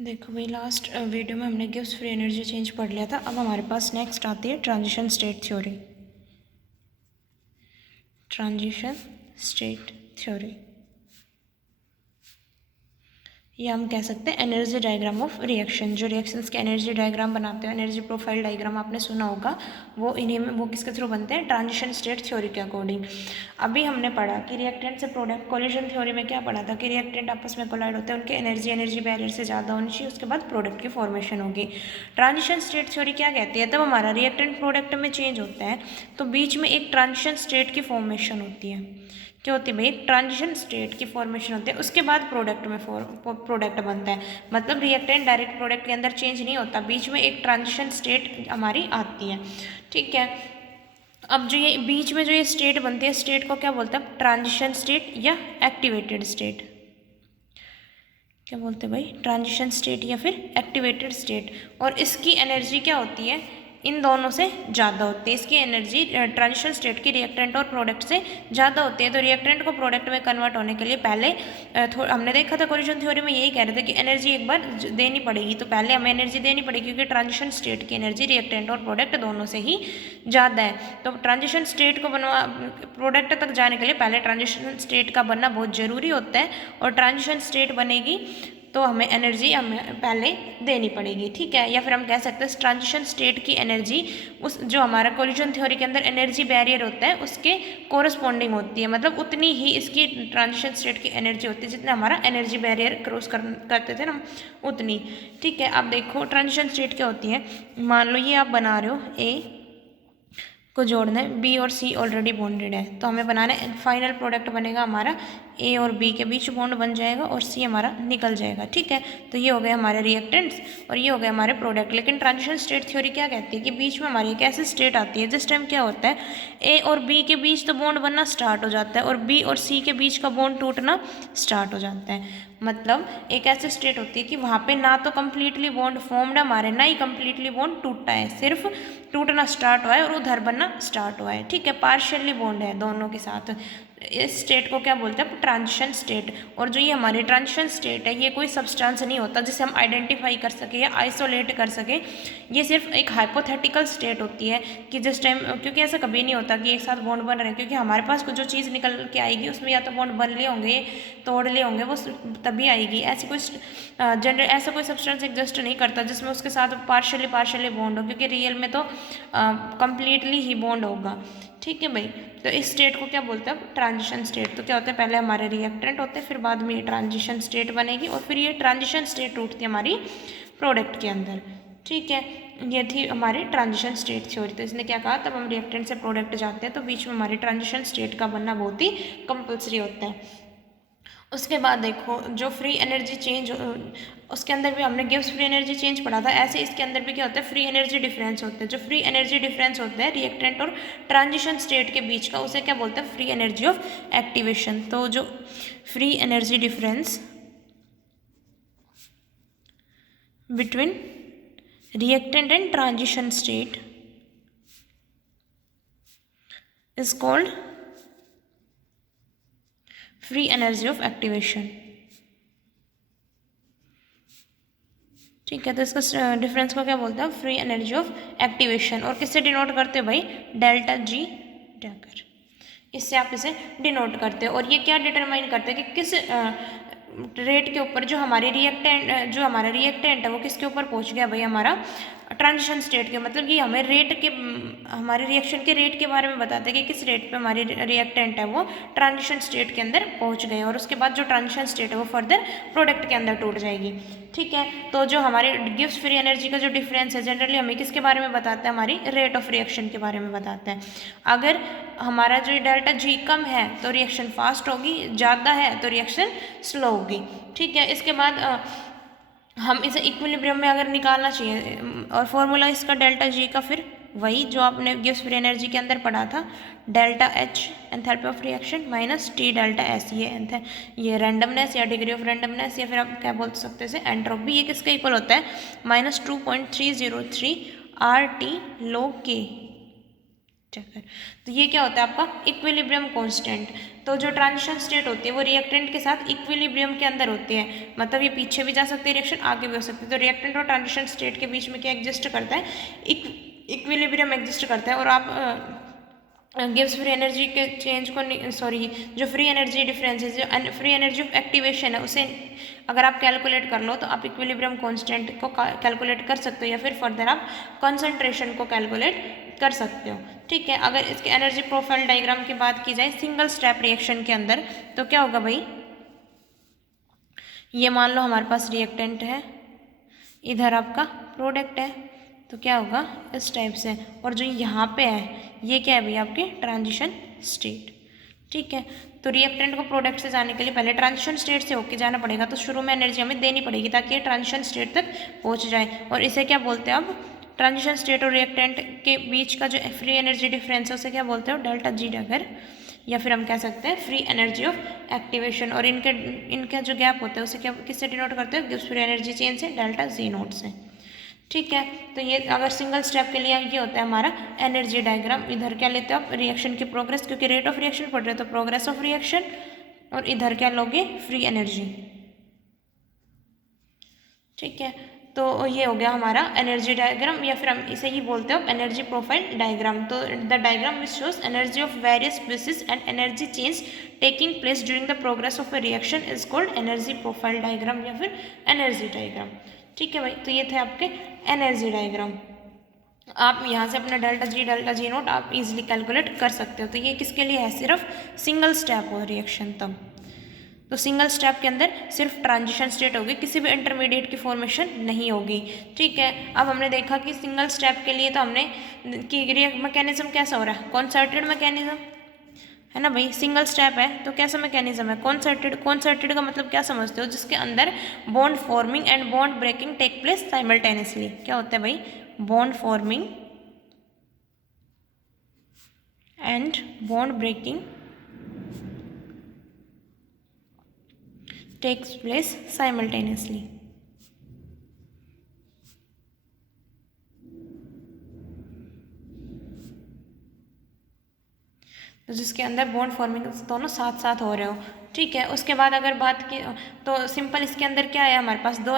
देखो भाई, last video में हमने गिब्स फ्री एनर्जी चेंज पढ़ लिया था। अब हमारे पास नेक्स्ट आती है transition state theory. Transition state theory, ये हम कह सकते हैं एनर्जी डायग्राम ऑफ रिएक्शन। जो रिएक्शंस के एनर्जी डायग्राम बनाते हैं, एनर्जी प्रोफाइल डायग्राम आपने सुना होगा, वो इन्हीं में वो किसके थ्रू बनते हैं? ट्रांजिशन स्टेट थ्योरी के अकॉर्डिंग। अभी हमने पढ़ा कि रिएक्टेंट से प्रोडक्ट, कोलिजन थ्योरी में क्या पढ़ा था कि रिएक्टेंट आपस में कोलाइड होते हैं, उनके एनर्जी बैरियर से ज़्यादा होनी चाहिए, उसके बाद प्रोडक्ट की फॉर्मेशन होगी। ट्रांजिशन स्टेट थ्योरी क्या कहती है? तब हमारा रिएक्टेंट प्रोडक्ट में चेंज होता है तो बीच में एक ट्रांजिशन स्टेट की फॉर्मेशन होती है। क्या होती है भाई? एक ट्रांजिशन स्टेट की फॉर्मेशन होती है, उसके बाद प्रोडक्ट में प्रोडक्ट बनता है। मतलब रिएक्टेंट डायरेक्ट प्रोडक्ट के अंदर चेंज नहीं होता, बीच में एक ट्रांजिशन स्टेट हमारी आती है। ठीक है, अब जो ये बीच में जो ये स्टेट बनती है, स्टेट को क्या बोलते हैं? ट्रांजिशन स्टेट या एक्टिवेटेड स्टेट। क्या बोलते हैं भाई? ट्रांजिशन स्टेट या फिर एक्टिवेटेड स्टेट। और इसकी एनर्जी क्या होती है? इन दोनों से ज़्यादा होती है। इसकी एनर्जी ट्रांजिशन स्टेट की रिएक्टेंट और प्रोडक्ट से ज़्यादा होती है। तो रिएक्टेंट को प्रोडक्ट में कन्वर्ट होने के लिए पहले हमने देखा था कोलिजन थ्योरी में, यही कह रहे थे कि एनर्जी एक बार देनी पड़ेगी। तो पहले हमें एनर्जी देनी पड़ेगी क्योंकि ट्रांजिशन स्टेट की एनर्जी रिएक्टेंट और प्रोडक्ट दोनों से ही ज़्यादा है। तो ट्रांजिशन स्टेट को प्रोडक्ट तक जाने के लिए पहले ट्रांजिशन स्टेट का बनना बहुत ज़रूरी होता है। और ट्रांजिशन स्टेट बनेगी तो हमें एनर्जी पहले देनी पड़ेगी। ठीक है, या फिर हम कह सकते हैं ट्रांजिशन स्टेट की एनर्जी उस जो हमारा कोलिजन थ्योरी के अंदर एनर्जी बैरियर होता है उसके कोरस्पॉन्डिंग होती है। मतलब उतनी ही इसकी ट्रांजिशन स्टेट की एनर्जी होती है जितना हमारा एनर्जी बैरियर क्रॉस करते थे ना, उतनी। ठीक है, अब देखो ट्रांजिशन स्टेट क्या होती है। मान लो ये आप बना रहे हो, ए को जोड़ना है, बी और सी ऑलरेडी बॉन्डेड है, तो हमें बनाना है फाइनल प्रोडक्ट बनेगा हमारा, ए और बी के बीच बॉन्ड बन जाएगा और सी हमारा निकल जाएगा। ठीक है, तो ये हो गए हमारे रिएक्टेंट्स और ये हो गए हमारे प्रोडक्ट। लेकिन ट्रांजिशन स्टेट थ्योरी क्या कहती है कि बीच में हमारी एक ऐसी स्टेट आती है जिस टाइम क्या होता है, ए और बी के बीच तो बॉन्ड बनना स्टार्ट हो जाता है और बी और सी के बीच का बॉन्ड टूटना स्टार्ट हो जाता है। मतलब एक ऐसी स्टेट होती है कि वहाँ पे ना तो कम्प्लीटली बॉन्ड फॉर्म्ड है हमारे, ना ही कम्प्लीटली बॉन्ड टूटा है, सिर्फ टूटना स्टार्ट हुआ है और उधर बनना स्टार्ट हुआ है। ठीक है, पार्शियली बॉन्ड है दोनों के साथ। इस स्टेट को क्या बोलते हैं? Transition state. और जो ये हमारी ट्रांजिशन स्टेट है, ये कोई सब्सटेंस नहीं होता जिसे हम आइडेंटिफाई कर सके या आइसोलेट कर सके। ये सिर्फ एक हाइपोथेटिकल स्टेट होती है कि जिस टाइम, क्योंकि ऐसा कभी नहीं होता कि एक साथ बॉन्ड बन रहे हैं, क्योंकि हमारे पास जो चीज़ निकल के आएगी उसमें या तो बॉन्ड बन लिए होंगे, तोड़ लिए होंगे, वो तभी आएगी। ऐसी कोई ऐसा कोई सब्सटेंस एग्जिस्ट नहीं करता जिसमें उसके साथ पार्शियली बॉन्ड हो, क्योंकि रियल में तो कंप्लीटली ही बॉन्ड होगा। ठीक है भाई, तो इस स्टेट को क्या बोलते हैं? Transition state. तो क्या होता है, पहले हमारे रिएक्टेंट होते हैं, फिर बाद में ये ट्रांजिशन स्टेट बनेगी और फिर ये ट्रांजिशन स्टेट टूटती है हमारी प्रोडक्ट के अंदर। ठीक है, ये थी हमारी ट्रांजिशन स्टेट थ्योरी। तो इसने क्या कहा, तब हम रिएक्टेंट से प्रोडक्ट जाते हैं तो बीच में हमारी ट्रांजिशन स्टेट का बनना बहुत ही कंपल्सरी होता है। उसके बाद देखो जो फ्री एनर्जी चेंज, उसके अंदर भी हमने गिब्स फ्री एनर्जी चेंज पढ़ा था, ऐसे इसके अंदर भी क्या होता है? फ्री एनर्जी डिफरेंस होता है। जो फ्री एनर्जी डिफरेंस होता है रिएक्टेंट और ट्रांजिशन स्टेट के बीच का, उसे क्या बोलते हैं? Free energy of activation. तो जो free energy difference between reactant and transition state is called free energy of activation। ठीक है, तो इसका डिफरेंस को क्या बोलते हैं? Free energy of activation. और किससे डिनोट करते हैं भाई? डेल्टा जी डैकर, इससे आप इसे डिनोट करते हो। और ये क्या डिटरमाइन करते हैं कि किस रेट के ऊपर जो हमारे रिएक्टेंट है वो किसके ऊपर पहुंच गया भाई? हमारा ट्रांजिशन स्टेट के। मतलब कि हमें रेट के, हमारे रिएक्शन के रेट के बारे में बताते हैं कि किस रेट पे हमारी रिएक्टेंट है वो ट्रांजिशन स्टेट के अंदर पहुंच गए, और उसके बाद जो ट्रांजिशन स्टेट है वो फर्दर प्रोडक्ट के अंदर टूट जाएगी। ठीक है, तो जो हमारे गिब्स फ्री एनर्जी का जो डिफरेंस है जनरली हमें किसके बारे में बताता है? हमारी रेट ऑफ रिएक्शन के बारे में बताता है। अगर हमारा जो डेल्टा जी कम है तो रिएक्शन फास्ट होगी, ज़्यादा है तो रिएक्शन स्लो होगी। ठीक है, इसके बाद हम इसे इक्विलिब्रियम में अगर निकालना चाहिए, और फॉर्मूला इसका डेल्टा जी का फिर वही जो आपने गिब्स फ्री एनर्जी के अंदर पढ़ा था, delta H enthalpy of reaction minus T delta S, ये रैंडमनेस या डिग्री ऑफ रैंडमनेस, या फिर आप क्या बोल सकते हैं एंट्रोपी, ये किसका इक्वल होता है? -2.303 RT log K। चक्कर। तो ये क्या होता है आपका? Equilibrium constant. तो जो ट्रांजिशन स्टेट होती है वो रिएक्टेंट के साथ इक्विलिब्रियम के अंदर होती है, मतलब ये पीछे भी जा सकती है रिएक्शन, आगे भी हो सकती है। तो रिएक्टेंट और ट्रांजिशन स्टेट के बीच में क्या एग्जिस्ट करता है, इक्विलिब्रियम एग्जिस्ट करता है। और आप गिव्स फ्री एनर्जी के चेंज को, सॉरी, जो फ्री एनर्जी डिफरेंस है, जो फ्री एनर्जी ऑफ एक्टिवेशन है, उसे अगर आप कैलकुलेट कर लो तो आप इक्विलिब्रियम कांस्टेंट को कैलकुलेट कर सकते हो, या फिर फर्दर आप कंसंट्रेशन को कैलकुलेट कर सकते हो। ठीक है, अगर इसके एनर्जी प्रोफाइल डायग्राम की बात की जाए सिंगल स्टेप रिएक्शन के अंदर, तो क्या होगा भाई, ये मान लो हमारे पास रिएक्टेंट है, इधर आपका प्रोडक्ट है, तो क्या होगा इस टाइप से। और जो यहाँ पे है ये क्या है भैया, आपकी ट्रांजिशन स्टेट। ठीक है, तो रिएक्टेंट को प्रोडक्ट से जाने के लिए पहले ट्रांजिशन स्टेट से होके जाना पड़ेगा, तो शुरू में एनर्जी हमें देनी पड़ेगी ताकि ये ट्रांजिशन स्टेट तक पहुँच जाए। और इसे क्या बोलते हैं अब, ट्रांजिशन स्टेट और रिएक्टेंट के बीच का जो फ्री एनर्जी डिफरेंस है उसे क्या बोलते हो, डेल्टा जी डगर, या फिर हम कह सकते हैं फ्री एनर्जी ऑफ एक्टिवेशन। और इनका जो गैप होता है उसे क्या, किससे डिनोट करते हैं, गिव्स फ्री एनर्जी चेन से, डेल्टा जी नोट से। ठीक है, तो ये अगर सिंगल स्टेप के लिए ये होता है हमारा एनर्जी डायग्राम। इधर क्या लेते हो आप, रिएक्शन की प्रोग्रेस, क्योंकि रेट ऑफ रिएक्शन पढ़ रहे हो तो प्रोग्रेस ऑफ रिएक्शन, और इधर क्या लोगे, फ्री एनर्जी। ठीक है, तो ये हो गया हमारा एनर्जी डायग्राम, या फिर हम इसे ही बोलते हो एनर्जी प्रोफाइल डायग्राम। तो the diagram which shows energy of various species and energy change taking place during the progress of a reaction is called energy profile diagram या फिर एनर्जी डायग्राम। ठीक है भाई, तो ये थे आपके एनर्जी डायग्राम। आप यहाँ से अपना डेल्टा जी नोट आप इजीली कैलकुलेट कर सकते हो। तो ये किसके लिए है, सिर्फ सिंगल स्टेप हो रिएक्शन तब। तो सिंगल स्टेप के अंदर सिर्फ ट्रांजिशन स्टेट होगी, किसी भी इंटरमीडिएट की फॉर्मेशन नहीं होगी। ठीक है, अब हमने देखा कि सिंगल स्टेप के लिए तो हमने कि मैकेनिज्म कैसा हो रहा है, कॉन्सर्टेड मैकेनिज्म है ना भाई। सिंगल स्टेप है तो कैसा मैकेनिज्म है, कॉन्सर्टेड का मतलब क्या समझते हो, जिसके अंदर bond forming and bond breaking take place simultaneously. क्या होता है भाई, bond forming and bond breaking takes place simultaneously. तो जिसके अंदर बॉन्ड फॉर्मिंग दोनों साथ साथ हो रहे हो। ठीक है, उसके बाद अगर बात की तो सिंपल इसके अंदर क्या है, हमारे पास दो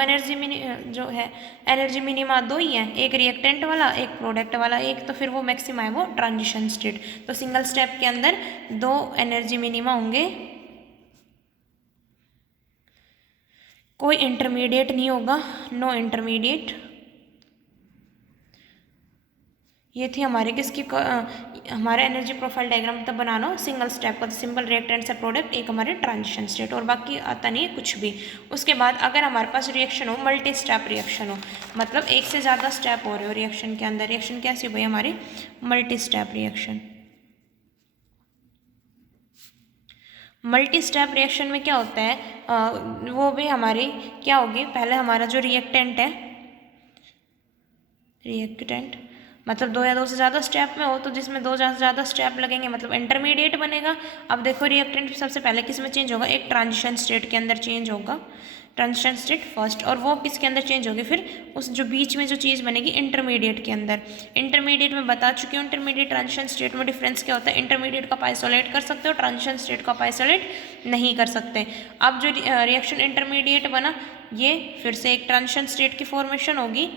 जो है एनर्जी मिनिमा दो ही है, एक रिएक्टेंट वाला एक प्रोडक्ट वाला, एक तो फिर वो मैक्सिमा है वो ट्रांजिशन स्टेट। तो सिंगल स्टेप के अंदर दो एनर्जी मिनिमा होंगे, कोई इंटरमीडिएट नहीं होगा, नो इंटरमीडिएट। ये थी हमारे किसकी हमारे एनर्जी प्रोफाइल डायग्राम तब बनाना सिंगल स्टेप का, तो सिंपल रिएक्टेंट से प्रोडक्ट, एक हमारे ट्रांजिशन स्टेट, और बाकी आता नहीं है कुछ भी। उसके बाद अगर हमारे पास रिएक्शन हो, मल्टी स्टेप रिएक्शन हो, मतलब एक से ज़्यादा स्टेप हो रहे हो रिएक्शन के अंदर, रिएक्शन कैसी हो भाई हमारी, multi step reaction. Multi step reaction में क्या होता है, वो भी हमारी क्या होगी, पहले हमारा जो रिएक्टेंट है, रिएक्टेंट मतलब दो या दो से ज़्यादा स्टेप में हो, तो जिसमें दो से ज़्यादा स्टेप लगेंगे मतलब इंटरमीडिएट बनेगा। अब देखो रिएक्टेंट सबसे पहले किस में चेंज होगा, एक ट्रांजिशन स्टेट के अंदर चेंज होगा, ट्रांजिशन स्टेट फर्स्ट, और वो किसके अंदर चेंज होगी, फिर उस जो बीच में जो चीज़ बनेगी इंटरमीडिएट के अंदर। इंटरमीडिएट में बता चुकी हूँ, इंटरमीडिएट ट्रांजिशन स्टेट में डिफरेंस क्या होता है, इंटरमीडिएट को आप आइसोलेट कर सकते हो, ट्रांजिशन स्टेट को आप आइसोलेट नहीं कर सकते। अब जो रिएक्शन इंटरमीडिएट बना, ये फिर से एक ट्रांजिशन स्टेट की फॉर्मेशन होगी,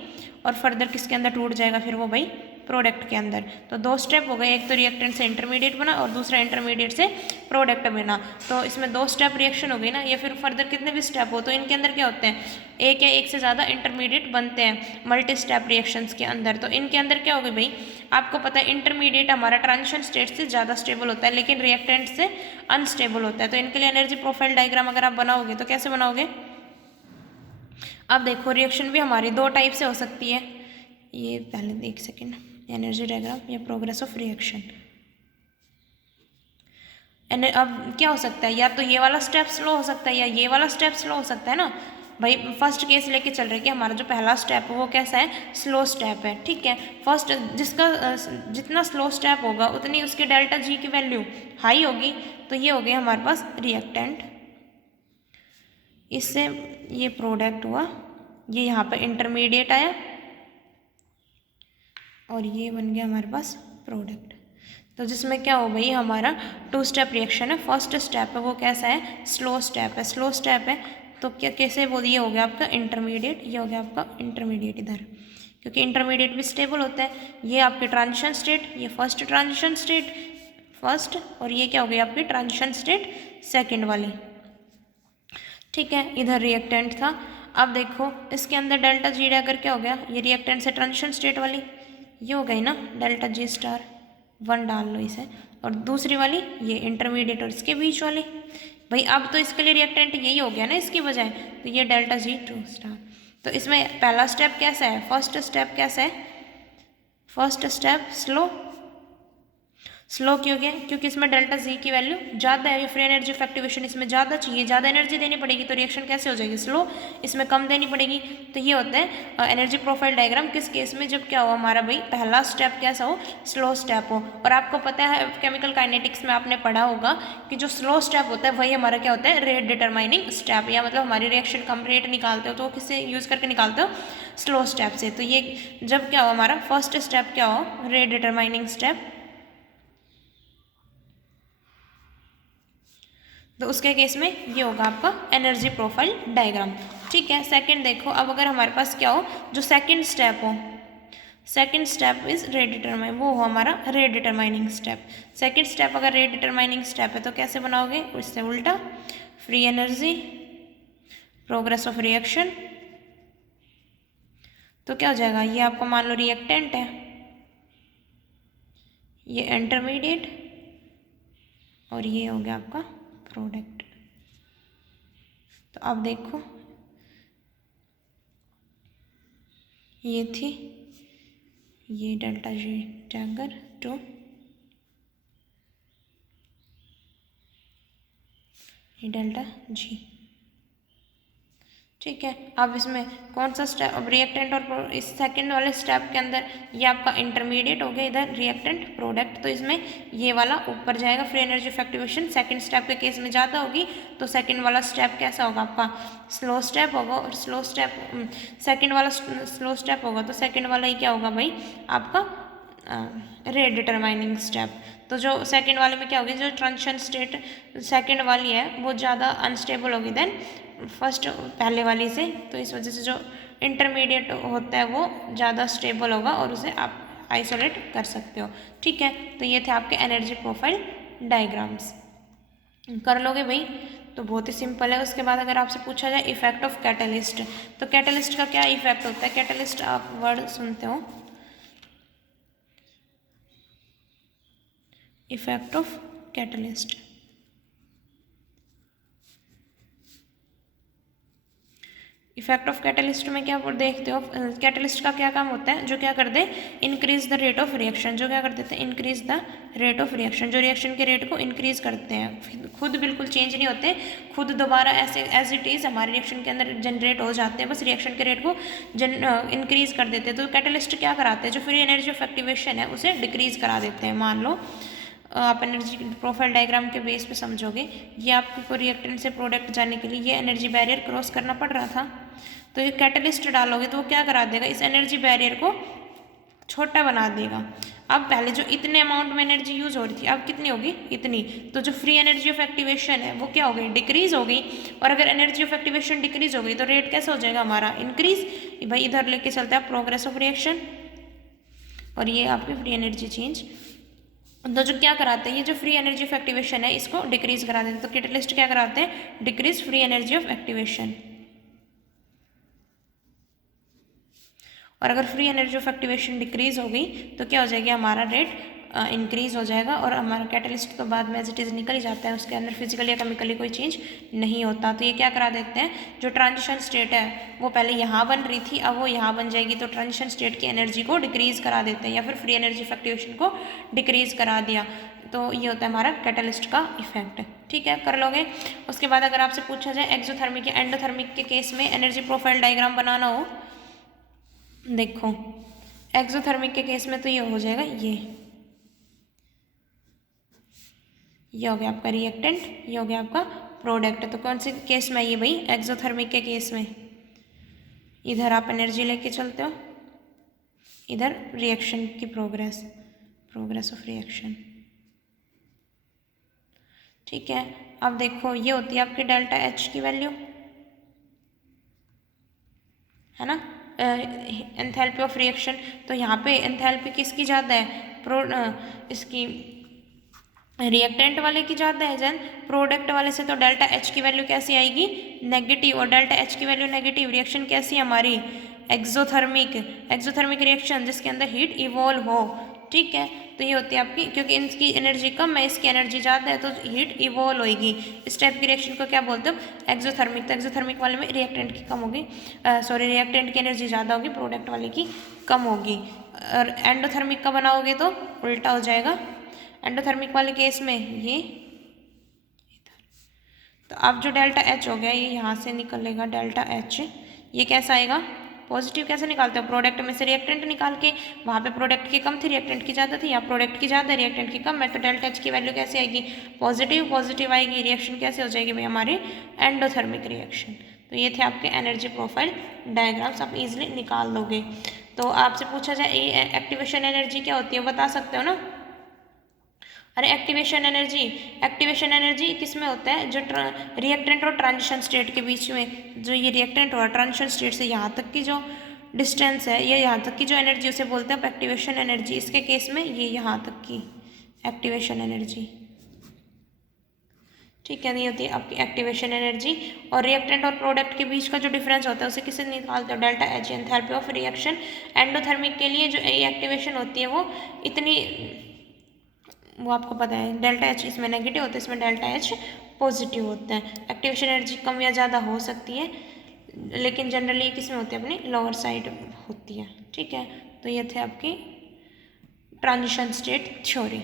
और फर्दर किसके अंदर टूट जाएगा, फिर वो भाई प्रोडक्ट के अंदर। तो दो स्टेप हो गए, एक तो रिएक्टेंट से इंटरमीडिएट बना और दूसरा इंटरमीडिएट से प्रोडक्ट बना। तो इसमें दो स्टेप रिएक्शन हो गई ना, या फिर फर्दर कितने भी स्टेप हो, तो इनके अंदर क्या होते हैं, एक या एक से ज़्यादा इंटरमीडिएट बनते हैं मल्टी स्टेप रिएक्शंस के अंदर। तो इनके अंदर क्या होगा भाई, आपको पता है इंटरमीडिएट हमारा ट्रांजिशन स्टेट से ज़्यादा स्टेबल होता है, लेकिन रिएक्टेंट से अनस्टेबल होता है। तो इनके लिए एनर्जी प्रोफाइल डायग्राम अगर आप बनाओगे तो कैसे बनाओगे, अब देखो रिएक्शन भी हमारी दो टाइप से हो सकती है, ये पहले एक सेकेंड, एनर्जी डायग्राम या प्रोग्रेस ऑफ रिएक्शन। अब क्या हो सकता है, या तो ये वाला स्टेप स्लो हो सकता है या ये वाला स्टेप स्लो हो सकता है ना भाई। फर्स्ट केस लेके चल रहे कि हमारा जो पहला स्टेप है वो कैसा है, स्लो स्टेप है। ठीक है, फर्स्ट जिसका जितना स्लो स्टेप होगा उतनी उसके डेल्टा जी की वैल्यू हाई होगी। तो ये हो गया हमारे पास रिएक्टेंट, इससे ये प्रोडक्ट हुआ, ये यहाँ पर इंटरमीडिएट आया और ये बन गया हमारे पास प्रोडक्ट। तो जिसमें क्या हो भाई, हमारा 2 स्टेप रिएक्शन है। फर्स्ट स्टेप है वो कैसा है, स्लो स्टेप है। स्लो स्टेप है तो क्या कैसे बोल, ये हो गया आपका इंटरमीडिएट, ये हो गया आपका इंटरमीडिएट इधर, क्योंकि इंटरमीडिएट भी स्टेबल होता है। ये आपके ट्रांजिशन स्टेट, ये फर्स्ट ट्रांजिशन स्टेट फर्स्ट, और ये क्या हो गई आपकी ट्रांजिशन स्टेट सेकेंड वाली। ठीक है, इधर रिएक्टेंट था। अब देखो इसके अंदर डेल्टा जी अगर क्या हो गया, ये रिएक्टेंट से ट्रांजिशन स्टेट वाली ये हो गई ना, डेल्टा जी स्टार 1 डाल लो इसे, और दूसरी वाली ये इंटरमीडिएट और इसके बीच वाली। भाई अब तो इसके लिए रिएक्टेंट यही हो गया ना इसकी बजाय, तो ये डेल्टा जी 2 स्टार। तो इसमें पहला स्टेप कैसा है, फर्स्ट स्टेप कैसा है, फर्स्ट स्टेप स्लो। स्लो क्यों गया, क्योंकि इसमें डेल्टा जी की वैल्यू ज़्यादा है, ये फ्री एनर्जी ऑफ एक्टिवेशन इसमें ज़्यादा चाहिए, ज़्यादा एनर्जी देनी पड़ेगी, तो रिएक्शन कैसे हो जाएगी, स्लो। इसमें कम देनी पड़ेगी। तो ये होता है एनर्जी प्रोफाइल डायग्राम किस केस में, जब क्या हो हमारा भाई पहला स्टेप कैसा हो, स्लो स्टेप हो। और आपको पता है केमिकल काइनेटिक्स में आपने पढ़ा होगा कि जो स्लो स्टेप होता है वही हमारा क्या होता है, रेट डिटरमाइनिंग स्टेप, या मतलब हमारी रिएक्शन कम रेट निकालते हो तो किससे यूज़ करके निकालते हो, स्लो स्टेप से। तो ये जब क्या हो हमारा फर्स्ट स्टेप क्या हो, रेट डिटरमाइनिंग स्टेप, तो उसके केस में ये होगा आपका एनर्जी प्रोफाइल डायग्राम। ठीक है, सेकंड देखो, अब अगर हमारे पास क्या हो, जो सेकंड स्टेप हो, second step is rate determine, वो हो हमारा rate determining step. Second step अगर रेट डिटरमाइनिंग स्टेप है तो कैसे बनाओगे, उससे उल्टा, free energy, progress of reaction. तो क्या हो जाएगा, ये आपका मान लो रिएक्टेंट है, ये इंटरमीडिएट, और ये हो गया आपका प्रोडक्ट। तो अब देखो ये थी, ये डेल्टा जी टैगर 2, ये डेल्टा जी। ठीक है, अब इसमें कौन सा स्टेप, अब रिएक्टेंट और इस सेकंड वाले स्टेप के अंदर ये आपका इंटरमीडिएट हो गया, इधर रिएक्टेंट प्रोडक्ट, तो इसमें ये वाला ऊपर जाएगा, free energy of activation second step के केस में ज़्यादा होगी, तो सेकंड वाला स्टेप कैसा होगा आपका, स्लो स्टेप होगा। और स्लो स्टेप सेकंड वाला स्लो स्टेप होगा, तो सेकंड वाला ही क्या होगा भाई आपका रेट डिटरमाइनिंग स्टेप। तो जो सेकंड वाले में क्या होगी, जो ट्रांजिशन स्टेट सेकंड वाली है वो ज़्यादा अनस्टेबल होगी देन फर्स्ट पहले वाली से, तो इस वजह से जो इंटरमीडिएट होता है वो ज़्यादा स्टेबल होगा और उसे आप आइसोलेट कर सकते हो। ठीक है, तो ये थे आपके एनर्जी प्रोफाइल डायग्राम्स, कर लोगे भाई, तो बहुत ही सिंपल है। उसके बाद अगर आपसे पूछा जाए इफेक्ट ऑफ कैटलिस्ट, तो कैटलिस्ट का क्या इफेक्ट होता है, कैटलिस्ट आप वर्ड सुनते हो, effect of catalyst. Effect of catalyst में क्या देखते हो, कैटलिस्ट का क्या काम होता है, जो क्या कर दे, increase the rate of reaction, जो क्या कर देते हैं, increase the rate of reaction, जो रिएक्शन के रेट को इंक्रीज करते हैं, खुद बिल्कुल चेंज नहीं होते, खुद दोबारा ऐसे एज इट इज़ हमारे रिएक्शन के अंदर जनरेट हो जाते हैं, बस रिएक्शन के रेट को इंक्रीज कर देते हैं। तो कैटलिस्ट क्या कराते हैं, जो फ्री एनर्जी ऑफ एक्टिवेशन है उसे डिक्रीज करा देते हैं। मान लो आप एनर्जी प्रोफाइल डायग्राम के बेस पे समझोगे, ये आपको रिएक्टेंट से प्रोडक्ट जाने के लिए ये एनर्जी बैरियर क्रॉस करना पड़ रहा था, तो ये कैटलिस्ट डालोगे तो वो क्या करा देगा, इस एनर्जी बैरियर को छोटा बना देगा। अब पहले जो इतने अमाउंट में एनर्जी यूज हो रही थी अब कितनी होगी, इतनी, तो जो फ्री एनर्जी ऑफ एक्टिवेशन है वो क्या हो गई, डिक्रीज हो गई। और अगर एनर्जी ऑफ एक्टिवेशन डिक्रीज हो गई तो रेट कैसे हो जाएगा हमारा, इंक्रीज। भाई इधर लेके चलते हैं प्रोग्रेस ऑफ रिएक्शन, और ये आपकी फ्री एनर्जी चेंज। तो जो क्या कराते हैं, ये जो फ्री एनर्जी ऑफ एक्टिवेशन है इसको डिक्रीज करा देते हैं। तो कैटलिस्ट क्या कराते हैं, decrease free energy of activation. और अगर free energy of activation decrease हो गई तो क्या हो जाएगी, हमारा रेट इंक्रीज हो जाएगा, और हमारा कैटलिस्ट तो बाद में एज इट इज़ निकल ही जाता है, उसके अंदर फिजिकली या केमिकली कोई चेंज नहीं होता। तो ये क्या करा देते हैं, जो ट्रांजिशन स्टेट है वो पहले यहाँ बन रही थी अब वो यहाँ बन जाएगी, तो ट्रांजिशन स्टेट की एनर्जी को डिक्रीज करा देते हैं, या फिर फ्री एनर्जी ऑफ एक्टिवेशन को डिक्रीज करा दिया। तो ये होता है हमारा कैटलिस्ट का इफेक्ट। ठीक है, कर लोगे। उसके बाद अगर आपसे पूछा जाए एक्सोथर्मिक या एंडोथर्मिक के केस में एनर्जी प्रोफाइल डायग्राम बनाना हो, देखो एक्सोथर्मिक के केस में तो ये हो जाएगा, ये हो गया आपका रिएक्टेंट, ये हो गया आपका प्रोडक्ट। तो कौन से केस में ये भाई, एक्सोथर्मिक के केस में इधर आप एनर्जी लेके चलते हो, इधर रिएक्शन की प्रोग्रेस ऑफ रिएक्शन। ठीक है। अब देखो ये होती है आपकी डेल्टा एच की वैल्यू, है ना, एंथैल्पी ऑफ रिएक्शन। तो यहाँ पे एंथैल्पी किसकी ज़्यादा है, इसकी रिएक्टेंट वाले की ज़्यादा है जन प्रोडक्ट वाले से। तो डेल्टा एच की वैल्यू कैसी आएगी, नेगेटिव। और डेल्टा एच की वैल्यू नेगेटिव, रिएक्शन कैसी है हमारी, एक्सोथर्मिक, एक्सोथर्मिक रिएक्शन जिसके अंदर हीट इवॉल्व हो। ठीक है, तो ये होती है आपकी, क्योंकि इनकी एनर्जी कम है, इसकी एनर्जी ज़्यादा है, तो हीट इवॉल्व होगी। इस टाइप की रिएक्शन को क्या बोलते हो, एक्सोथर्मिक। तो एक्सोथर्मिक वाले में रिएक्टेंट की कम होगी, सॉरी रिएक्टेंट की एनर्जी ज़्यादा होगी, प्रोडक्ट वाले की कम होगी। और एंडोथर्मिक का बनाओगे तो उल्टा हो जाएगा। एंडोथर्मिक वाले केस में ये, तो अब जो डेल्टा एच हो गया ये यहाँ से निकलेगा डेल्टा एच, ये कैसा आएगा, पॉजिटिव। कैसे निकालते हो, प्रोडक्ट में से रिएक्टेंट निकाल के, वहाँ पे प्रोडक्ट की कम थी रिएक्टेंट की ज़्यादा थी, यहाँ प्रोडक्ट की ज़्यादा रिएक्टेंट की कम है, तो डेल्टा एच की वैल्यू कैसे आएगी, पॉजिटिव। पॉजिटिव आएगी, रिएक्शन कैसे हो जाएगी भाई हमारी, एंडोथर्मिक रिएक्शन। तो ये थे आपके एनर्जी प्रोफाइल डायग्राम्स, आप इजिली निकाल दोगे। तो आपसे पूछा जाए एक्टिवेशन एनर्जी क्या होती है, बता सकते हो ना। अरे एक्टिवेशन एनर्जी किस में होता है, जो रिएक्टेंट और ट्रांजिशन स्टेट के बीच में, जो ये रिएक्टेंट और ट्रांजिशन स्टेट से यहाँ तक की जो डिस्टेंस है, ये यहाँ तक की जो एनर्जी उसे बोलते हैं एक्टिवेशन एनर्जी। इसके केस में ये यहाँ तक की एक्टिवेशन एनर्जी, ठीक है, नहीं होती है आपकी एक्टिवेशन एनर्जी। और रिएक्टेंट और प्रोडक्ट के बीच का जो डिफरेंस होता है उसे किससे निकालते हो, delta H, enthalpy of reaction. Endothermic के लिए जो एक्टिवेशन होती है वो इतनी, वो आपको पता है डेल्टा एच इसमें नेगेटिव होता है, इसमें डेल्टा एच पॉजिटिव होता है। एक्टिवेशन एनर्जी कम या ज़्यादा हो सकती है, लेकिन जनरली किस में होती है, अपनी लोअर साइड होती है। ठीक है, तो ये थे आपकी ट्रांजिशन स्टेट थ्योरी।